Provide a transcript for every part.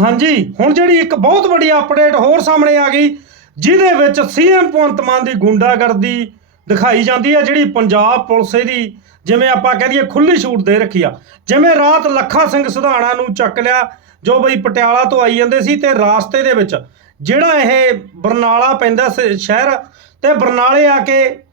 ਹਾਂਜੀ, ਹੁਣ ਜਿਹੜੀ ਇੱਕ ਬਹੁਤ ਵੱਡੀ ਅਪਡੇਟ ਹੋਰ ਸਾਹਮਣੇ ਆ ਗਈ, ਜਿਹਦੇ ਵਿੱਚ ਸੀਐਮ ਭਗਵੰਤ ਮਾਨ ਦੀ ਗੁੰਡਾਗਰਦੀ ਦਿਖਾਈ ਜਾਂਦੀ ਹੈ, ਜਿਹੜੀ ਪੰਜਾਬ ਪੁਲਿਸ ਦੀ, ਜਿਵੇਂ ਆਪਾਂ ਕਹਿ ਦਈਏ ਖੁੱਲੀ ਛੂਟ ਦੇ ਰੱਖੀ ਆ। ਜਿਵੇਂ ਰਾਤ ਲੱਖਾ ਸਿੰਘ ਸੁਧਾਣਾ ਨੂੰ ਚੱਕ ਲਿਆ, ਜੋ ਬਈ ਪਟਿਆਲਾ ਤੋਂ ਆਈ ਜਾਂਦੇ ਸੀ ਤੇ ਰਾਸਤੇ ਦੇ ਵਿੱਚ ਜਿਹੜਾ ਇਹ ਬਰਨਾਲਾ ਪੈਂਦਾ ਸ- ਸ਼ਹਿਰ, ਤੇ ਬਰਨਾਲੇ ਆ ਕੇ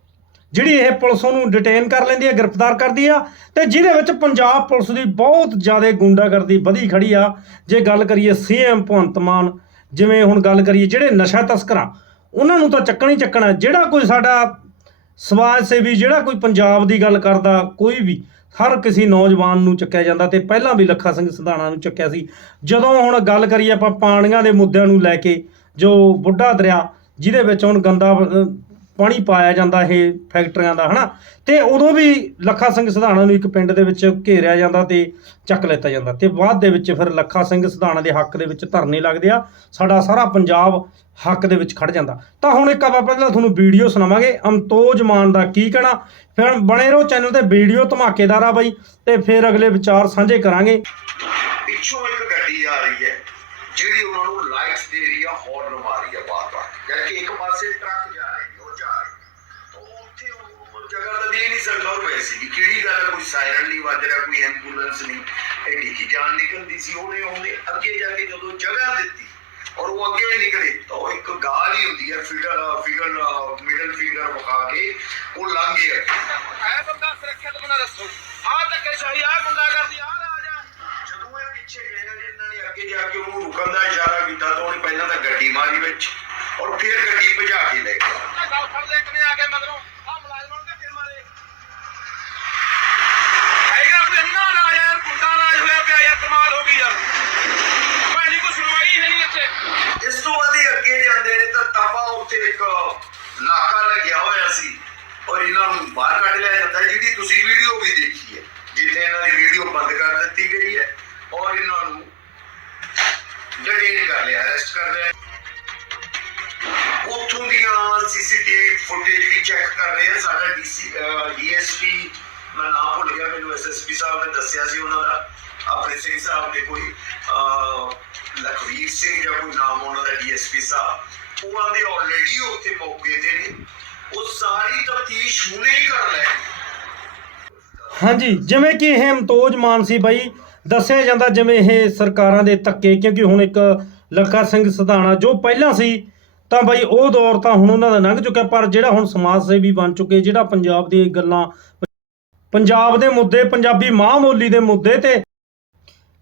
ਜਿਹੜੀ ਇਹ ਪੁਲਿਸ ਉਹਨੂੰ ਡਿਟੇਨ ਕਰ ਲੈਂਦੀ ਹੈ, ਗ੍ਰਿਫਤਾਰ ਕਰਦੀ ਆ, ਤੇ ਜਿਹਦੇ ਵਿੱਚ ਪੰਜਾਬ ਪੁਲਿਸ ਦੀ ਬਹੁਤ ਜ਼ਿਆਦਾ ਗੁੰਡਾਗਰਦੀ ਵਧੀ ਖੜੀ ਆ। ਜੇ ਗੱਲ ਕਰੀਏ ਸੀਐਮ ਭਗਵੰਤ ਮਾਨ, ਜਿਵੇਂ ਹੁਣ ਗੱਲ ਕਰੀਏ ਜਿਹੜੇ ਨਸ਼ਾ ਤਸਕਰਾਂ ਉਹਨਾਂ ਨੂੰ ਤਾਂ ਚੱਕਣਾ ਹੀ ਚੱਕਣਾ ਜਿਹੜਾ ਕੋਈ ਸਾਡਾ ਸਮਾਜ ਸੇਵੀ, ਜਿਹੜਾ ਕੋਈ ਪੰਜਾਬ ਦੀ ਗੱਲ ਕਰਦਾ, ਕੋਈ ਵੀ, ਹਰ ਕਿਸੇ ਨੌਜਵਾਨ ਨੂੰ ਚੱਕਿਆ ਜਾਂਦਾ ਤੇ ਪਹਿਲਾਂ ਵੀ ਲੱਖਾ ਸਿੰਘ ਸਿਧਾਣਾ ਨੂੰ ਚੱਕਿਆ ਸੀ। ਜਦੋਂ ਹੁਣ ਗੱਲ ਕਰੀਏ ਆਪਾਂ ਪਾਣੀਆਂ ਦੇ ਮੁੱਦਿਆਂ ਨੂੰ ਲੈ ਕੇ, ਜੋ ਬੁੱਢਾ ਦਰਿਆ, ਜਿਹਦੇ ਵਿੱਚ ਹੁਣ ਗੰਦਾ ਪਾਣੀ ਪਾਇਆ ਜਾਂਦਾ ਇਹ ਫੈਕਟਰੀਆਂ ਦਾ, ਹਨਾ? ਤੇ ਉਦੋਂ ਵੀ ਲੱਖਾ ਸਿੰਘ ਸਿਧਾਣਾ ਨੂੰ ਇੱਕ ਪਿੰਡ ਦੇ ਵਿੱਚ ਘੇਰਿਆ ਜਾਂਦਾ ਤੇ ਚੱਕ ਲਿੱਤਾ ਜਾਂਦਾ ਤੇ ਬਾਅਦ ਦੇ ਵਿੱਚ ਫਿਰ ਲੱਖਾ ਸਿੰਘ ਸਿਧਾਣਾ ਦੇ ਹੱਕ ਦੇ ਵਿੱਚ ਧਰਨੇ ਲੱਗਦੇ ਆ, ਸਾਡਾ ਸਾਰਾ ਪੰਜਾਬ ਹੱਕ ਦੇ ਵਿੱਚ ਖੜ ਜਾਂਦਾ। ਤਾਂ ਹੁਣ ਇੱਕ ਆਪਾਂ ਪਹਿਲਾਂ ਤੁਹਾਨੂੰ ਵੀਡੀਓ ਸੁਣਾਵਾਂਗੇ, ਅਮਤੋਜ ਮਾਨ ਦਾ ਕੀ ਕਹਿਣਾ? ਫਿਰ ਬਣੇ ਰਹੋ ਚੈਨਲ ਤੇ, ਵੀਡੀਓ ਧਮਾਕੇਦਾਰ ਆ ਬਾਈ, ਤੇ ਫਿਰ ਅਗਲੇ ਵਿਚਾਰ ਸਾਂਝੇ ਕਰਾਂਗੇ। ਪਿੱਛੋਂ ਇੱਕ ਗੱਡੀ ਆ ਰਹੀ ਹੈ, ਜਿਹੜੀ ਉਹਨਾਂ ਨੂੰ ਲਾਈਟਸ ਦੇ ਰਹੀ ਆ ਹੌਰਨ ਮਾਰੀ ਆ ਬਾਰ-ਬਾਰ ਜਦ ਕਿ ਇੱਕ ਪਾਸੇ ਟਰੱਕ ਜਾ ਰਹੀ ਉਹ ਜਾ ਰਹੀ ਉਹ ਉੱਥੇ ਉਹ ਜਗ੍ਹਾ ਤਾਂ ਦੇ ਨਹੀਂ ਸਕਦਾ ਉਹ ਵੈਸੀ ਵੀ ਕਿਹੜੀ ਗੱਲ ਕੋਈ ਸਾਇਰਨ ਨਹੀਂ ਵੱਜ ਰਿਹਾ ਕੋਈ ਐਂਬੂਲੈਂਸ ਨਹੀਂ। ਐਡੀ ਕੀ ਜਾਨ ਨਿਕਲਦੀ ਸੀ ਉਹਨੇ ਉਹਨੇ ਅੱਗੇ ਜਾ ਕੇ ਜਦੋਂ ਜਗ੍ਹਾ ਦਿੱਤੀ ਔਰ ਉਹ ਅੱਗੇ ਨਿਕਲੇ ਤਾਂ ਇੱਕ ਗਾਲ ਹੀ ਹੁੰਦੀ ਹੈ ਫਿਗਰ ਫਿਗਰ ਮਿਡਲ ਫਿਗਰ ਵਿਖਾ ਕੇ ਉਹ ਲੰਘ ਗਿਆ। ਐ ਬੰਦਾ ਸੁਰੱਖਿਅਤ ਬਣਾ ਦੱਸੋ। ਆ ਧੱਕੇ ਸ਼ਾਹੀ ਆ ਗੁੰਡਾ ਕਰਦੀ ਆ ਰਾਜਾ ਜਦੋਂ ਇਹ ਪਿੱਛੇ ਗਏ ਆ, ਇਹਨਾਂ ਨੇ ਅੱਗੇ ਜਾ ਕੇ ਉਹਨੂੰ ਰੁਕਣ ਦਾ ਇਸ਼ਾਰਾ ਕੀਤਾ ਤਾਂ ਉਹਨੇ ਪਹਿਲਾਂ ਤਾਂ ਗੱਡੀ ਮਾਰੀ ਵਿੱਚ ਔਰ ਫਿਰ ਗੱਡੀ ਭਜਾ ਕੇ ਲੈ ਗਿਆ। ਇਹਨਾਂ ਨੂੰ ਬਾਹਰ ਕੱਢ ਲਿਆ ਜਾਂਦਾ ਜਿਹਦੀ ਤੁਸੀਂ ਵੀਡੀਓ ਵੀ ਦੇਖੀ ਹੈ, ਜਿੱਥੇ ਇਹਨਾਂ ਦੀ ਵੀਡੀਓ ਬੰਦ ਕਰ ਦਿੱਤੀ ਗਈ ਹੈ ਔਰ ਇਹਨਾਂ ਨੂੰ ਡਿਟੇਨ ਕਰ ਲਿਆ ਅਰੈਸਟ ਕਰ ਲਿਆ। ਉੱਥੋਂ ਦੀਆਂ ਸੀਸੀਟੀਵੀ ਫੁਟੇਜ ਵੀ ਚੈੱਕ ਕਰ ਰਹੇ ਆ ਸਾਡਾ ਡੀਸੀ ਡੀਐਸਪੀ ਮੈਂ ਨਾਮ ਭੁੱਲ ਗਿਆ, ਮੈਨੂੰ ਐਸਐਸਪੀ ਸਾਹਿਬ ਨੇ ਦੱਸਿਆ ਸੀ ਉਹਨਾਂ ਦਾ, ਆਪਣੇ ਸਿੰਘ ਸਾਹਿਬ ਨੇ ਕੋਈ ਲਖਵੀਰ ਸਿੰਘ ਜਾਂ ਕੋਈ ਨਾਮ ਉਹਨਾਂ ਦਾ ਡੀਐਸਪੀ ਸਾਹਿਬ ਉਹ ਆਂਦੇ ਆਲਰੇਡੀ ਉੱਥੇ ਮੌਕੇ ਤੇ ਨੇ। ਉਹ ਸਾਰੀ ਤਫਤੀਸ਼ ਹੁਣੇ ਹੀ ਕਰ ਲੈ ਹਾਂਜੀ, ਜਿਵੇਂ ਕਿ ਇਹ ਅਮਤੋਜ ਮਾਨ ਸੀ ਬਾਈ, ਦੱਸਿਆ ਜਾਂਦਾ ਜਿਵੇਂ ਇਹ ਸਰਕਾਰਾਂ ਦੇ ਧੱਕੇ, ਕਿਉਂਕਿ ਹੁਣ ਇੱਕ ਲੱਖਾ ਸਿੰਘ ਸਿਧਾਣਾ ਜੋ ਪਹਿਲਾਂ ਸੀ, ਤਾਂ ਬਾਈ ਉਹ ਦੌਰ ਤਾਂ ਹੁਣ ਉਹਨਾਂ ਦਾ ਲੰਘ ਚੁੱਕਿਆ, ਪਰ ਜਿਹੜਾ ਹੁਣ ਸਮਾਜ ਸੇਵੀ ਬਣ ਚੁੱਕੇ, ਜਿਹੜਾ ਪੰਜਾਬ ਦੀਆਂ ਗੱਲਾਂ, ਪੰਜਾਬ ਦੇ ਮੁੱਦੇ, ਪੰਜਾਬੀ ਮਾਂ ਬੋਲੀ ਦੇ ਮੁੱਦੇ ਤੇ,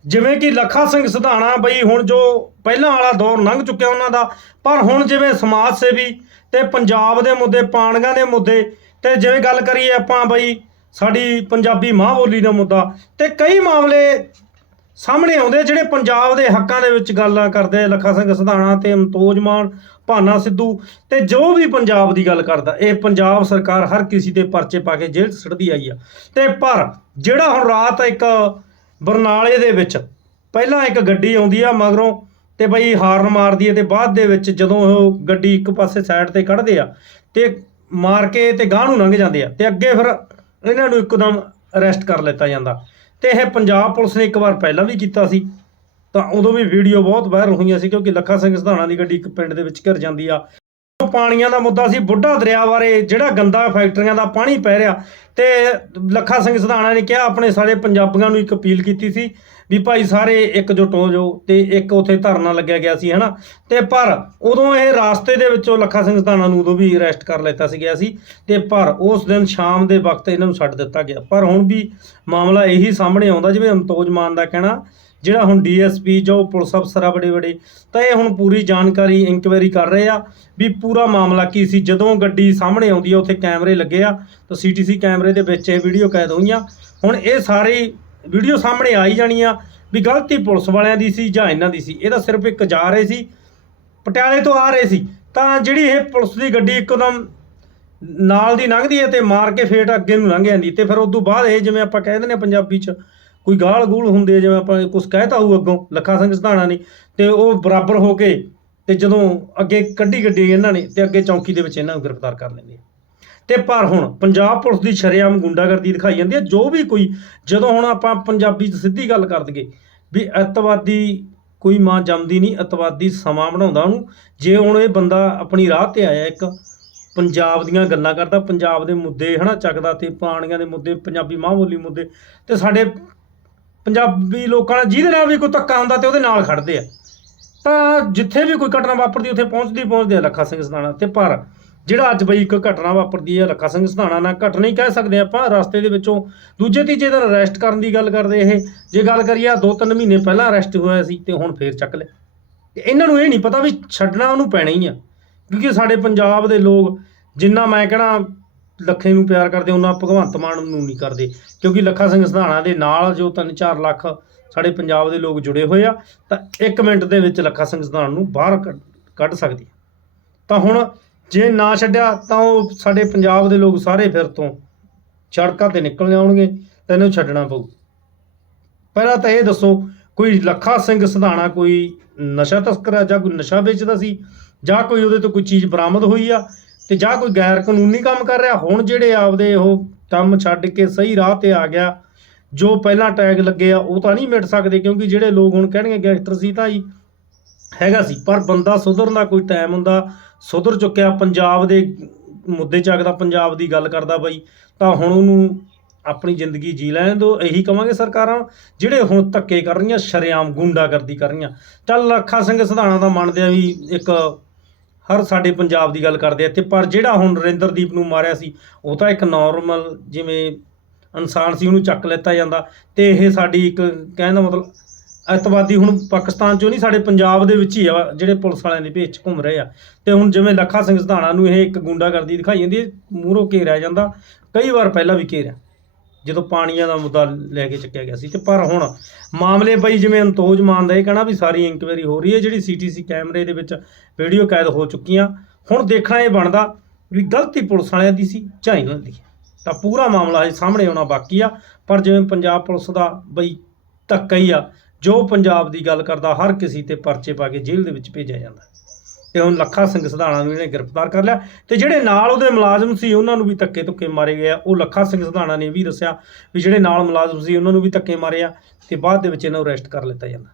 ਜਿਵੇਂ ਕਿ ਲੱਖਾ ਸਿੰਘ ਸਧਾਣਾ ਬਈ ਹੁਣ ਜੋ ਪਹਿਲਾਂ ਵਾਲਾ ਦੌਰ ਲੰਘ ਚੁੱਕਿਆ ਉਹਨਾਂ ਦਾ, ਪਰ ਹੁਣ ਜਿਵੇਂ ਸਮਾਜ ਸੇਵੀ ਤੇ ਪੰਜਾਬ ਦੇ ਮੁੱਦੇ ਪਾਣੀਆਂ ਦੇ ਮੁੱਦੇ ਤੇ ਜਿਵੇਂ ਗੱਲ ਕਰੀਏ ਆਪਾਂ ਬਈ ਸਾਡੀ ਪੰਜਾਬੀ ਮਾਂ ਬੋਲੀ ਦਾ ਮੁੱਦਾ ਤੇ ਕਈ ਮਾਮਲੇ ਸਾਹਮਣੇ ਆਉਂਦੇ ਜਿਹੜੇ ਪੰਜਾਬ ਦੇ ਹੱਕਾਂ ਦੇ ਵਿੱਚ ਗੱਲਾਂ ਕਰਦੇ ਲੱਖਾ ਸਿੰਘ ਸਿਧਾਣਾ ਤੇ ਅਮਤੋਜ ਮਾਨ, ਭਾਨਾ ਸਿੱਧੂ ਤੇ ਜੋ ਵੀ ਪੰਜਾਬ ਦੀ ਗੱਲ ਕਰਦਾ, ਇਹ ਪੰਜਾਬ ਸਰਕਾਰ ਹਰ ਕਿਸੇ ਤੇ ਪਰਚੇ ਪਾ ਕੇ ਜੇਲ੍ਹ 'ਚ ਸਿੱਟਦੀ ਆਈ ਆ। ਤੇ ਪਰ ਜਿਹੜਾ ਹੁਣ ਰਾਤ ਇੱਕ ਬਰਨਾਲੇ ਦੇ ਵਿੱਚ ਪਹਿਲਾਂ ਇੱਕ ਗੱਡੀ ਆਉਂਦੀ ਆ, ਮਗਰੋਂ ਤੇ ਬਈ ਹਾਰਨ ਮਾਰਦੀ ਹੈ ਤੇ ਬਾਅਦ ਦੇ ਵਿੱਚ ਜਦੋਂ ਉਹ ਗੱਡੀ ਇੱਕ ਪਾਸੇ ਸਾਈਡ ਤੇ ਕੱਢਦੇ ਆ, ਤੇ ਮਾਰ ਕੇ ਤੇ ਗਾਹ ਨੂੰ ਲੰਘ ਜਾਂਦੇ ਆ, ਤੇ ਅੱਗੇ ਫਿਰ ਇਹਨਾਂ ਨੂੰ ਇੱਕਦਮ ਅਰੈਸਟ ਕਰ ਲਿੱਤਾ ਜਾਂਦਾ। ਤੇ ਇਹ ਪੰਜਾਬ ਪੁਲਿਸ ਨੇ ਇੱਕ ਵਾਰ ਪਹਿਲਾਂ ਵੀ ਕੀਤਾ ਸੀ, ਤਾਂ ਉਦੋਂ ਵੀ ਵੀਡੀਓ ਬਹੁਤ ਵਾਇਰਲ ਹੋਈਆਂ ਸੀ, ਕਿਉਂਕਿ ਲੱਖਾ ਸਿੰਘ ਸਿਧਾਣਾ ਦੀ ਗੱਡੀ ਇੱਕ ਪਿੰਡ ਦੇ ਵਿੱਚ ਘਿਰ ਜਾਂਦੀ ਆ ਪਾਣੀਆਂ ਦਾ ਮੁੱਦਾ ਸੀ, ਬੁੱਢਾ ਦਰਿਆ ਬਾਰੇ ਜਿਹੜਾ ਗੰਦਾ ਫੈਕਟਰੀਆਂ ਦਾ ਪਾਣੀ ਪੈ ਰਿਹਾ ਤੇ ਲੱਖਾ ਸਿੰਘ ਸਿਧਾਣਾ ਨੇ ਕਿਹਾ, ਆਪਣੇ ਸਾਰੇ ਪੰਜਾਬੀਆਂ ਨੂੰ ਇੱਕ ਅਪੀਲ ਕੀਤੀ ਸੀ ਵੀ ਭਾਈ ਸਾਰੇ ਇਕਜੁੱਟ ਹੋ ਜਾਓ ਤੇ ਇੱਕ ਉਥੇ ਧਰਨਾ ਲੱਗਿਆ ਗਿਆ ਸੀ, ਹਨਾ? ਤੇ ਪਰ ਉਦੋਂ ਇਹ ਰਾਸਤੇ ਦੇ ਵਿੱਚੋਂ ਲੱਖਾ ਸਿੰਘ ਸਿਧਾਣਾ ਨੂੰ ਉਦੋਂ ਵੀ ਅਰੈਸਟ ਕਰ ਲਿੱਤਾ ਸੀ, ਗਿਆ ਸੀ ਤੇ ਪਰ ਉਸ ਦਿਨ ਸ਼ਾਮ ਦੇ ਵਕਤ ਇਹਨਾਂ ਨੂੰ ਛੱਡ ਦਿੱਤਾ ਗਿਆ। ਪਰ ਹੁਣ ਵੀ ਮਾਮਲਾ ਇਹੀ ਸਾਹਮਣੇ ਆਉਂਦਾ, ਜਿਵੇਂ ਅਮਤੋਜ ਮਾਨ ਦਾ ਕਹਿਣਾ ਜਿਹੜਾ ਹੁਣ ਡੀਐਸਪੀ ਜੋ ਪੁਲਿਸ ਅਫਸਰ ਆ ਬੜੇ ਬੜੇ, ਤਾਂ ਇਹ ਹੁਣ ਪੂਰੀ ਜਾਣਕਾਰੀ ਇਨਕੁਆਇਰੀ ਕਰ ਰਹੇ ਆ ਵੀ ਪੂਰਾ ਮਾਮਲਾ ਕੀ ਸੀ? ਜਦੋਂ ਗੱਡੀ ਸਾਹਮਣੇ ਆਉਂਦੀ ਆ, ਉੱਥੇ ਕੈਮਰੇ ਲੱਗੇ ਆ, ਤਾਂ ਸੀਟੀਸੀ ਕੈਮਰੇ ਦੇ ਵਿੱਚ ਇਹ ਵੀਡੀਓ ਕੈਦ ਹੋਈਆਂ। ਹੁਣ ਇਹ ਸਾਰੀ ਵੀਡੀਓ ਸਾਹਮਣੇ ਆਈ ਜਾਣੀ ਆ ਵੀ ਗਲਤੀ ਪੁਲਿਸ ਵਾਲਿਆਂ ਦੀ ਸੀ ਜਾਂ ਇਹਨਾਂ ਦੀ ਸੀ? ਇਹ ਤਾਂ ਸਿਰਫ ਇੱਕ ਜਾ ਰਹੇ ਸੀ, ਪਟਿਆਲੇ ਤੋਂ ਆ ਰਹੇ ਸੀ। ਤਾਂ ਜਿਹੜੀ ਇਹ ਪੁਲਿਸ ਦੀ ਗੱਡੀ ਇੱਕਦਮ ਨਾਲ ਦੀ ਲੰਘਦੀ ਹੈ ਤੇ ਮਾਰ ਕੇ ਫੇਟ ਅੱਗੇ ਨੂੰ ਲੰਘ ਜਾਂਦੀ ਤੇ ਫਿਰ ਉਸ ਤੋਂ ਬਾਅਦ ਇਹ ਜਿਵੇਂ ਆਪਾਂ ਕਹਿ ਦਿੰਦੇ ਹਾਂ ਪੰਜਾਬੀ 'ਚ ਕੋਈ ਗਾਲ ਗੂਲ ਹੁੰਦੇ ਆ, ਜਿਵੇਂ ਆਪਾਂ ਕੁਝ ਕਹਿਤਾ ਹੋਊ ਅੱਗੋਂ ਲੱਖਾ ਸਿੰਘ ਸਿਧਾਣਾ ਨੇ ਤੇ ਉਹ ਬਰਾਬਰ ਹੋ ਕੇ ਤੇ ਜਦੋਂ ਅੱਗੇ ਕੱਢੀ ਗੱਡੀ ਇਹਨਾਂ ਨੇ ਤੇ ਅੱਗੇ ਚੌਂਕੀ ਦੇ ਵਿੱਚ ਇਹਨਾਂ ਨੂੰ ਗ੍ਰਿਫਤਾਰ ਕਰ ਲੈਂਦੇ ਆ। ਤੇ ਪਰ ਹੁਣ ਪੰਜਾਬ ਪੁਲਿਸ ਦੀ ਸ਼ਰੇਆਮ ਗੁੰਡਾਗਰਦੀ ਦਿਖਾਈ ਜਾਂਦੀ ਹੈ ਜੋ ਵੀ ਕੋਈ ਜਦੋਂ ਹੁਣ ਆਪਾਂ ਪੰਜਾਬੀ 'ਚ ਸਿੱਧੀ ਗੱਲ ਕਰ ਦਈਏ ਵੀ ਅੱਤਵਾਦੀ ਕੋਈ ਮਾਂ ਜੰਮਦੀ ਨਹੀਂ ਅਤਵਾਦੀ ਸਮਾਂ ਬਣਾਉਂਦਾ ਉਹਨੂੰ ਜੇ ਹੁਣ ਇਹ ਬੰਦਾ ਆਪਣੀ ਰਾਹ ਤੇ ਆਇਆ ਇੱਕ ਪੰਜਾਬ ਦੀਆਂ ਗੱਲਾਂ ਕਰਦਾ ਪੰਜਾਬ ਦੇ ਮੁੱਦੇ ਹਨਾ ਚੱਕਦਾ ਤੇ ਪਾਣੀਆਂ ਦੇ ਮੁੱਦੇ ਪੰਜਾਬੀ ਮਾਂ ਬੋਲੀ ਮੁੱਦੇ ਤੇ ਸਾਡੇ ਪੰਜਾਬੀ ਲੋਕਾਂ ਨਾਲ ਜਿਹਦੇ ਨਾਲ ਵੀ ਕੋਈ ਧੱਕਾ ਹੁੰਦਾ ਤੇ ਉਹਦੇ ਨਾਲ ਖੜਦੇ ਆ। ਤਾਂ ਜਿੱਥੇ ਵੀ ਕੋਈ ਘਟਨਾ ਵਾਪਰਦੀ, ਉੱਥੇ ਪਹੁੰਚਦੀ, ਪਹੁੰਚਦੇ ਆ ਲੱਖਾ ਸਿੰਘ ਸਦਾਣਾ ਤੇ ਪਰ ਜਿਹੜਾ ਅੱਜ ਬਈ ਇੱਕ ਘਟਨਾ ਵਾਪਰਦੀ ਹੈ ਲੱਖਾ ਸਿੰਘ ਸਦਾਣਾ ਨਾਲ ਘਟਨਾ ਹੀ ਕਹਿ ਸਕਦੇ ਆਪਾਂ, ਰਸਤੇ ਦੇ ਵਿੱਚੋਂ ਦੂਜੇ ਤੀਜੇ ਦਿਨ ਅਰੈਸਟ ਕਰਨ ਦੀ ਗੱਲ ਕਰਦੇ ਇਹ। ਜੇ ਗੱਲ ਕਰੀਏ ਆਹ ਦੋ ਤਿੰਨ ਮਹੀਨੇ ਪਹਿਲਾਂ ਅਰੈਸਟ ਹੋਇਆ ਸੀ ਤੇ ਹੁਣ ਫੇਰ ਚੱਕ ਲਿਆ। ਇਹਨਾਂ ਨੂੰ ਇਹ ਨਹੀਂ ਪਤਾ ਵੀ ਛੱਡਣਾ ਉਹਨੂੰ ਪੈਣਾ ਹੀ ਆ। ਕਿਉਂਕਿ ਸਾਡੇ ਪੰਜਾਬ ਦੇ ਲੋਕ ਜਿੰਨਾ ਮੈਂ ਕਹਣਾ ਲੱਖੇ ਨੂੰ ਪਿਆਰ ਕਰਦੇ, ਉਹਨਾਂ ਭਗਵੰਤ ਮਾਨ ਨੂੰ ਨਹੀਂ ਕਰਦੇ। ਕਿਉਂਕਿ ਲੱਖਾ ਸਿੰਘ ਸਧਾਣਾ ਦੇ ਨਾਲ ਜੋ 3-4 ਲੱਖ ਸਾਡੇ ਪੰਜਾਬ ਦੇ ਲੋਕ ਜੁੜੇ ਹੋਏ ਆ, ਤਾਂ 1 ਮਿੰਟ ਦੇ ਵਿੱਚ ਲੱਖਾ ਸਿੰਘ ਸਧਾਣਾ ਨੂੰ ਬਾਹਰ ਕੱਢ- ਕੱਢ ਸਕਦੀ ਤਾਂ ਹੁਣ ਜੇ ਨਾ ਛੱਡਿਆ, ਤਾਂ ਉਹ ਸਾਡੇ ਪੰਜਾਬ ਦੇ ਲੋਕ ਸਾਰੇ ਫਿਰ ਤੋਂ ਸੜਕਾਂ ਤੇ ਨਿਕਲ ਆਉਣਗੇ, ਤਾਂ ਇਹਨੂੰ ਛੱਡਣਾ ਪਊ। ਪਹਿਲਾਂ ਤਾਂ ਇਹ ਦੱਸੋ, ਕੋਈ ਲੱਖਾ ਸਿੰਘ ਸਧਾਣਾ ਕੋਈ ਨਸ਼ਾ ਤਸਕਰ ਆ ਜਾਂ ਕੋਈ ਨਸ਼ਾ ਵੇਚਦਾ ਸੀ, ਜਾਂ ਕੋਈ ਉਹਦੇ ਤੋਂ ਕੋਈ ਚੀਜ਼ ਬਰਾਮਦ ਹੋਈ ਆ ਤੇ ਜਾਂ ਕੋਈ ਗੈਰ ਕਾਨੂੰਨੀ ਕੰਮ ਕਰ ਰਿਹਾ, ਹੁਣ ਜਿਹੜੇ ਆਪਦੇ ਉਹ ਕੰਮ ਛੱਡ ਕੇ ਸਹੀ ਰਾਹ ਤੇ ਆ ਗਿਆ, ਜੋ ਪਹਿਲਾਂ ਟੈਗ ਲੱਗੇ ਆ, ਉਹ ਤਾਂ ਨਹੀਂ ਮਿਟ ਸਕਦੇ ਕਿਉਂਕਿ ਜਿਹੜੇ ਲੋਕ ਹੁਣ ਕਹਿਣਗੇ ਗੈਂਗਸਟਰ ਸੀ ਤਾਂ ਹੀ ਹੈਗਾ ਸੀ, ਪਰ ਬੰਦਾ ਸੁਧਰਨ ਦਾ ਕੋਈ ਟਾਈਮ ਹੁੰਦਾ, ਸੁਧਰ ਚੁੱਕਿਆ, ਪੰਜਾਬ ਦੇ ਮੁੱਦੇ ਚੱਕਦਾ ਪੰਜਾਬ ਦੀ ਗੱਲ ਕਰਦਾ ਬਾਈ, ਤਾਂ ਹੁਣ ਉਹਨੂੰ ਆਪਣੀ ਜ਼ਿੰਦਗੀ ਜੀ ਲੈਣ ਦਿਓ ਇਹੀ ਕਵਾਂਗੇ ਸਰਕਾਰਾਂ, ਜਿਹੜੇ ਹੁਣ ਧੱਕੇ ਕਰ ਰਹੀਆਂ, ਸ਼ਰੇਆਮ ਗੁੰਡਾਗਰਦੀ ਕਰ ਰਹੀਆਂ। ਚੱਲ ਲੱਖਾ ਸਿੰਘ ਸਧਾਣਾ ਦਾ ਮੰਨਦੇ ਆ ਵੀ ਇੱਕ ਹਰ ਸਾਡੇ ਪੰਜਾਬ ਦੀ ਗੱਲ ਕਰਦੇ ਆ ਤੇ ਪਰ ਜਿਹੜਾ ਹੁਣ ਨਰਿੰਦਰਦੀਪ ਨੂੰ ਮਾਰਿਆ ਸੀ, ਉਹ ਤਾਂ ਇੱਕ ਨਾਰਮਲ ਜਿਵੇਂ ਇਨਸਾਨ ਸੀ, ਉਹਨੂੰ ਚੱਕ ਲੈਤਾ ਜਾਂਦਾ। ਤੇ ਇਹ ਸਾਡੀ ਇੱਕ ਕਹਿਣ ਦਾ ਮਤਲਬ ਅਤਵਾਦੀ ਹੁਣ ਪਾਕਿਸਤਾਨ ਚੋਂ ਨਹੀਂ, ਸਾਡੇ ਪੰਜਾਬ ਦੇ ਵਿੱਚ ਹੀ ਆ, ਜਿਹੜੇ ਪੁਲਿਸ ਵਾਲਿਆਂ ਦੇ ਭੇਚ 'ਚ ਘੁੰਮ ਰਹੇ ਆ। ਤੇ ਹੁਣ ਜਿਵੇਂ ਲੱਖਾ ਸਿੰਘ ਸਿਧਾਣਾ ਨੂੰ ਇਹ ਇੱਕ ਗੁੰਡਾਗਰਦੀ ਦਿਖਾਈ ਜਾਂਦੀ ਮੂਹਰੋਂ ਘੇਰਿਆ ਜਾਂਦਾ, ਕਈ ਵਾਰ ਪਹਿਲਾਂ ਵੀ ਘੇਰਿਆ। ਜਦੋਂ ਪਾਣੀਆਂ ਦਾ ਮੁੱਦਾ ਲੈ ਕੇ ਚੱਕਿਆ ਗਿਆ ਸੀ ਤੇ ਪਰ ਹੁਣ ਮਾਮਲੇ ਬਈ ਜਿਵੇਂ ਅੰਤੋਜ ਮਾਨ ਦਾ ਇਹ ਕਹਿਣਾ ਵੀ ਸਾਰੀ ਇਨਕੁਆਇਰੀ ਹੋ ਰਹੀ ਹੈ, ਜਿਹੜੀ ਸੀਟੀਸੀ ਕੈਮਰੇ ਦੇ ਵਿੱਚ ਵੀਡੀਓ ਕੈਦ ਹੋ ਚੁੱਕੀਆਂ। ਹੁਣ ਦੇਖਣਾ ਇਹ ਬਣਦਾ ਵੀ ਗਲਤੀ ਪੁਲਿਸ ਵਾਲਿਆਂ ਦੀ ਸੀ ਜਾਂ ਇਹਨਾਂ ਦੀ। ਤਾਂ ਪੂਰਾ ਮਾਮਲਾ ਇਹ ਸਾਹਮਣੇ ਆਉਣਾ ਬਾਕੀ ਆ। ਪਰ ਜਿਵੇਂ ਪੰਜਾਬ ਪੁਲਿਸ ਦਾ ਬਈ ਧੱਕਾ ਹੀ ਆ, ਜੋ ਪੰਜਾਬ ਦੀ ਗੱਲ ਕਰਦਾ, ਹਰ ਕਿਸੇ ਤੇ ਪਰਚੇ ਪਾ ਕੇ ਜੇਲ੍ਹ ਦੇ ਵਿੱਚ ਭੇਜਿਆ ਜਾਂਦਾ। ਤੇ ਹੁਣ ਲੱਖਾ ਸਿੰਘ ਸਧਾਣਾ ਨੂੰ ਇਹਨੇ ਗ੍ਰਿਫਤਾਰ ਕਰ ਲਿਆ। ਤੇ ਜਿਹੜੇ ਨਾਲ ਉਹਦੇ ਮੁਲਾਜ਼ਮ ਸੀ, ਉਹਨਾਂ ਨੂੰ ਵੀ ਧੱਕੇ ਧੁੱਕੇ ਮਾਰੇ ਗਏ ਆ। ਉਹ ਲੱਖਾ ਸਿੰਘ ਸਧਾਣਾ ਨੇ ਵੀ ਦੱਸਿਆ ਵੀ ਜਿਹੜੇ ਨਾਲ ਮੁਲਾਜ਼ਮ ਸੀ, ਉਹਨਾਂ ਨੂੰ ਵੀ ਧੱਕੇ ਮਾਰੇ ਆ ਤੇ ਬਾਅਦ ਦੇ ਵਿੱਚ ਇਹਨਾਂ ਨੂੰ ਅਰੈਸਟ ਕਰ ਲਿੱਤਾ ਜਾਂਦਾ।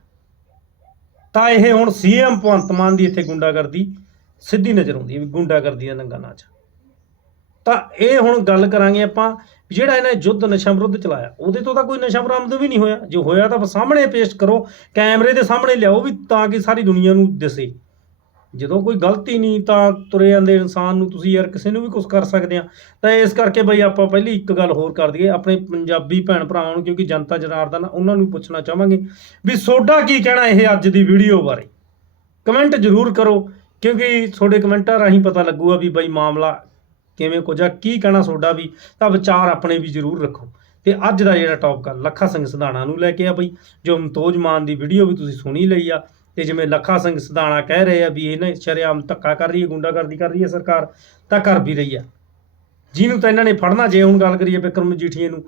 ਤਾਂ ਇਹ ਹੁਣ ਸੀਐਮ ਭਗਵੰਤ ਮਾਨ ਦੀ ਇੱਥੇ ਗੁੰਡਾਗਰਦੀ ਸਿੱਧੀ ਨਜ਼ਰ ਆਉਂਦੀ ਹੈ ਵੀ ਗੁੰਡਾਗਰਦੀ ਦਾ ਨੰਗਾ ਨਾਚ। ਤਾਂ ਇਹ ਹੁਣ ਗੱਲ ਕਰਾਂਗੇ ਆਪਾਂ ਵੀ ਜਿਹੜਾ ਇਹਨੇ ਯੁੱਧ ਨਸ਼ਾ ਵਿਰੁੱਧ ਚਲਾਇਆ, ਉਹਦੇ ਤੋਂ ਤਾਂ ਕੋਈ ਨਸ਼ਾ ਬਰਾਮਦ ਵੀ ਨਹੀਂ ਹੋਇਆ। ਜੋ ਹੋਇਆ ਤਾਂ ਸਾਹਮਣੇ ਪੇਸ਼ ਕਰੋ, ਕੈਮਰੇ ਦੇ ਸਾਹਮਣੇ ਲਿਆਓ ਵੀ ਤਾਂ ਕਿ ਸਾਰੀ ਦੁਨੀਆ ਨੂੰ ਦਿਸੇ। ਜਦੋਂ ਕੋਈ ਗਲਤੀ ਨਹੀਂ ਤਾਂ ਤੁਰੇ ਜਾਂਦੇ ਇਨਸਾਨ ਨੂੰ ਤੁਸੀਂ ਯਾਰ ਕਿਸੇ ਨੂੰ ਵੀ ਕੁਝ ਕਰ ਸਕਦੇ ਆ। ਤਾਂ ਇਸ ਕਰਕੇ ਬਈ ਆਪਾਂ ਪਹਿਲੀ ਇੱਕ ਗੱਲ ਹੋਰ ਕਰ ਦਈਏ, ਆਪਣੇ ਪੰਜਾਬੀ ਭੈਣ ਭਰਾਵਾਂ ਨੂੰ, ਕਿਉਂਕਿ ਜਨਤਾ ਜਨਾਰਦਨ ਉਹਨਾਂ ਨੂੰ ਪੁੱਛਣਾ ਚਾਹਾਂਗੇ ਵੀ ਸੋਡਾ ਕੀ ਕਹਿਣਾ ਇਹ ਅੱਜ ਦੀ ਵੀਡੀਓ ਬਾਰੇ। ਕਮੈਂਟ ਜ਼ਰੂਰ ਕਰੋ, ਕਿਉਂਕਿ ਤੁਹਾਡੇ ਕਮੈਂਟਾਂ ਰਾਹੀਂ ਪਤਾ ਲੱਗੂਗਾ ਵੀ ਬਈ ਮਾਮਲਾ ਕਿਵੇਂ ਕੁਝ ਆ, ਕੀ ਕਹਿਣਾ ਤੁਹਾਡਾ ਵੀ, ਤਾਂ ਵਿਚਾਰ ਆਪਣੇ ਵੀ ਜ਼ਰੂਰ ਰੱਖੋ। ਤੇ ਅੱਜ ਦਾ ਜਿਹੜਾ ਟੌਪਿਕ ਆ, ਲੱਖਾ ਸਿੰਘ ਸਧਾਣਾ ਨੂੰ ਲੈ ਕੇ ਆ ਬਈ, ਜੋ ਮਤੋਜ ਮਾਨ ਦੀ ਵੀਡੀਓ ਵੀ ਤੁਸੀਂ ਸੁਣੀ ਲਈ ਆ ਤੇ ਜਿਵੇਂ ਲੱਖਾ ਸਿੰਘ ਸਧਾਣਾ ਕਹਿ ਰਹੇ ਆ ਵੀ ਇਹਨੇ ਸ਼ਰੇਆਮ ਧੱਕਾ ਕਰ ਰਹੀ ਹੈ, ਗੁੰਡਾਗਰਦੀ ਕਰ ਰਹੀ ਹੈ ਸਰਕਾਰ, ਤਾਂ ਕਰ ਵੀ ਰਹੀ ਆ। ਜਿਹਨੂੰ ਤਾਂ ਇਹਨਾਂ ਨੇ ਫੜਨਾ, ਜੇ ਹੁਣ ਗੱਲ ਕਰੀਏ ਵਿਕਰਮ ਮਜੀਠੀਏ ਨੂੰ,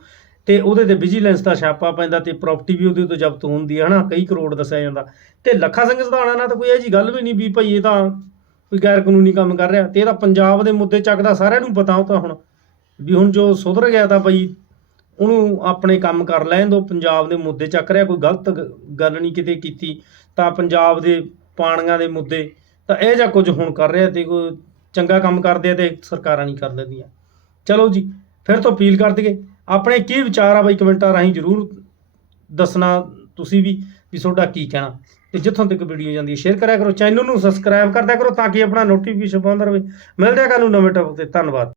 ਤੇ ਉਹਦੇ ਤੇ ਵਿਜੀਲੈਂਸ ਦਾ ਛਾਪਾ ਪੈਂਦਾ ਤੇ ਪ੍ਰਾਪਰਟੀ ਵੀ ਉਹਦੇ ਤੋਂ ਜ਼ਬਤ ਹੁੰਦੀ ਹੈ ਹਨਾ? ਕਈ ਕਰੋੜ ਦੱਸਿਆ ਜਾਂਦਾ। ਤੇ ਲੱਖਾ ਸਿੰਘ ਸਧਾਣਾ ਨਾਲ ਤਾਂ ਕੋਈ ਇਹ ਜੀ ਗੱਲ ਵੀ ਨਹੀਂ ਵੀ ਭਾਈ ਇਹ ਤਾਂ ਕੋਈ ਗੈਰ ਕਾਨੂੰਨੀ ਕੰਮ ਕਰ ਰਿਹਾ। ਤੇ ਇਹਦਾ ਪੰਜਾਬ ਦੇ ਮੁੱਦੇ ਚੱਕਦਾ, ਸਾਰਿਆਂ ਨੂੰ ਪਤਾ ਉਹ ਤਾਂ ਹੁਣ। ਵੀ ਹੁਣ ਜੋ ਸੁਧਰ ਗਿਆ ਤਾਂ ਭਾਈ ਉਹਨੂੰ ਆਪਣੇ ਕੰਮ ਕਰ ਲੈਣ ਦੋ, ਪੰਜਾਬ ਦੇ ਮੁੱਦੇ ਚੱਕ ਰਿਹਾ, ਕੋਈ ਗਲਤ ਗੱਲ ਨਹੀਂ ਕਿਤੇ ਕੀਤੀ। ਤਾਂ ਪੰਜਾਬ ਦੇ ਪਾਣੀਆਂ ਦੇ ਮੁੱਦੇ ਤਾਂ ਇਹ ਜਾਂ ਕੁਝ ਹੁਣ ਕਰ ਰਿਹਾ ਤੇ ਕੋਈ ਚੰਗਾ ਕੰਮ ਕਰਦੇ ਆ ਤੇ ਸਰਕਾਰਾਂ ਨਹੀਂ ਕਰ ਦਿੰਦੀਆਂ ਚਲੋ ਜੀ, ਫਿਰ ਤੋਂ ਅਪੀਲ ਕਰ ਦਈਏ, ਆਪਣੇ ਕੀ ਵਿਚਾਰ ਆ ਬਈ ਕਮੈਂਟਾਂ ਰਾਹੀਂ ਜਰੂਰ ਦੱਸਣਾ ਤੁਸੀਂ ਵੀ ਵੀ ਤੁਹਾਡਾ ਕੀ ਕਹਿਣਾ। ਤੇ ਜਿੱਥੋਂ ਤੱਕ ਵੀਡੀਓ ਜਾਂਦੀ ਹੈ ਸ਼ੇਅਰ ਕਰਿਆ ਕਰੋ ਚੈਨਲ ਨੂੰ ਸਬਸਕ੍ਰਾਈਬ ਕਰਦਿਆ ਕਰੋ ਤਾਂ ਕਿ ਆਪਣਾ ਨੋਟੀਫਿਕੇਸ਼ਨ ਪਾਉਂਦਾ ਰਹੇ। ਮਿਲਦੇ ਆ ਕੱਲ੍ਹ ਨੂੰ ਨਵੇਂ ਟੌਪਿਕ ਤੇ, ਧੰਨਵਾਦ।